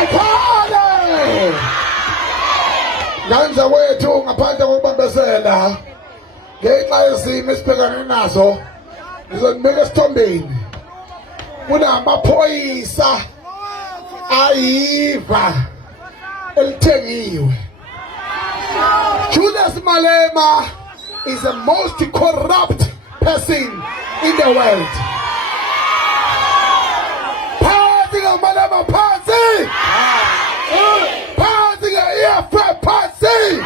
Ayikhale ngenza wethu ngaphandle kokubambezela ngenxa yezimo esibhekane nazo ngizonibeka esithombeni kunamaphoyisa ayiva elithengiwe. Julius Malema is the most corrupt person in the world. Party of Malema party. Party of EFF party.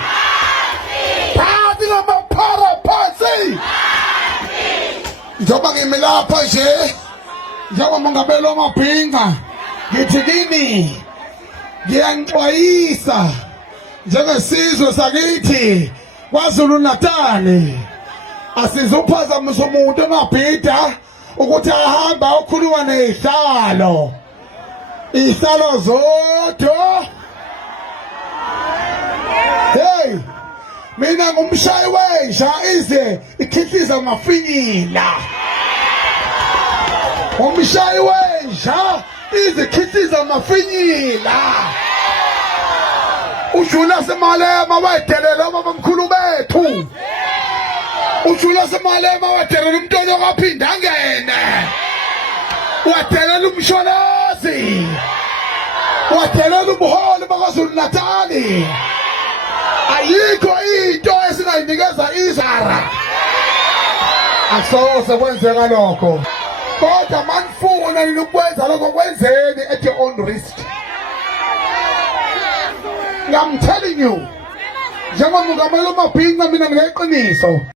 Party of Phara party. Njoba ngimilapha nje njengomongameli wamabhinqa ngithi kini ngiyanixwayisa njengesizwe sakithi kwaZulu Natali asizuphazamisa umuntu emabhida ukuthi ahamba okhuluma nezihlalo zodwa. Hey, mina ngumshayi wenja ize ikhihliza mafinyila. Umshayi wenja ize ikhihliza mafinyila. Ujulius Malema wadelela babamkhulu bethu. Ujulius Malema wadelela umntwana kaphinda angene. Wadelela umsholazi. Wadelela ubuholi bakwaZulu Natali. Ayikho into esingayinikeza izara. Akusoze kwenzeka lokho. Kodwa manifuna nilukwenza lokho kwenzeni at your own risk. I'm telling you, njengomongameli wamabhinqa mina ngineqiniso.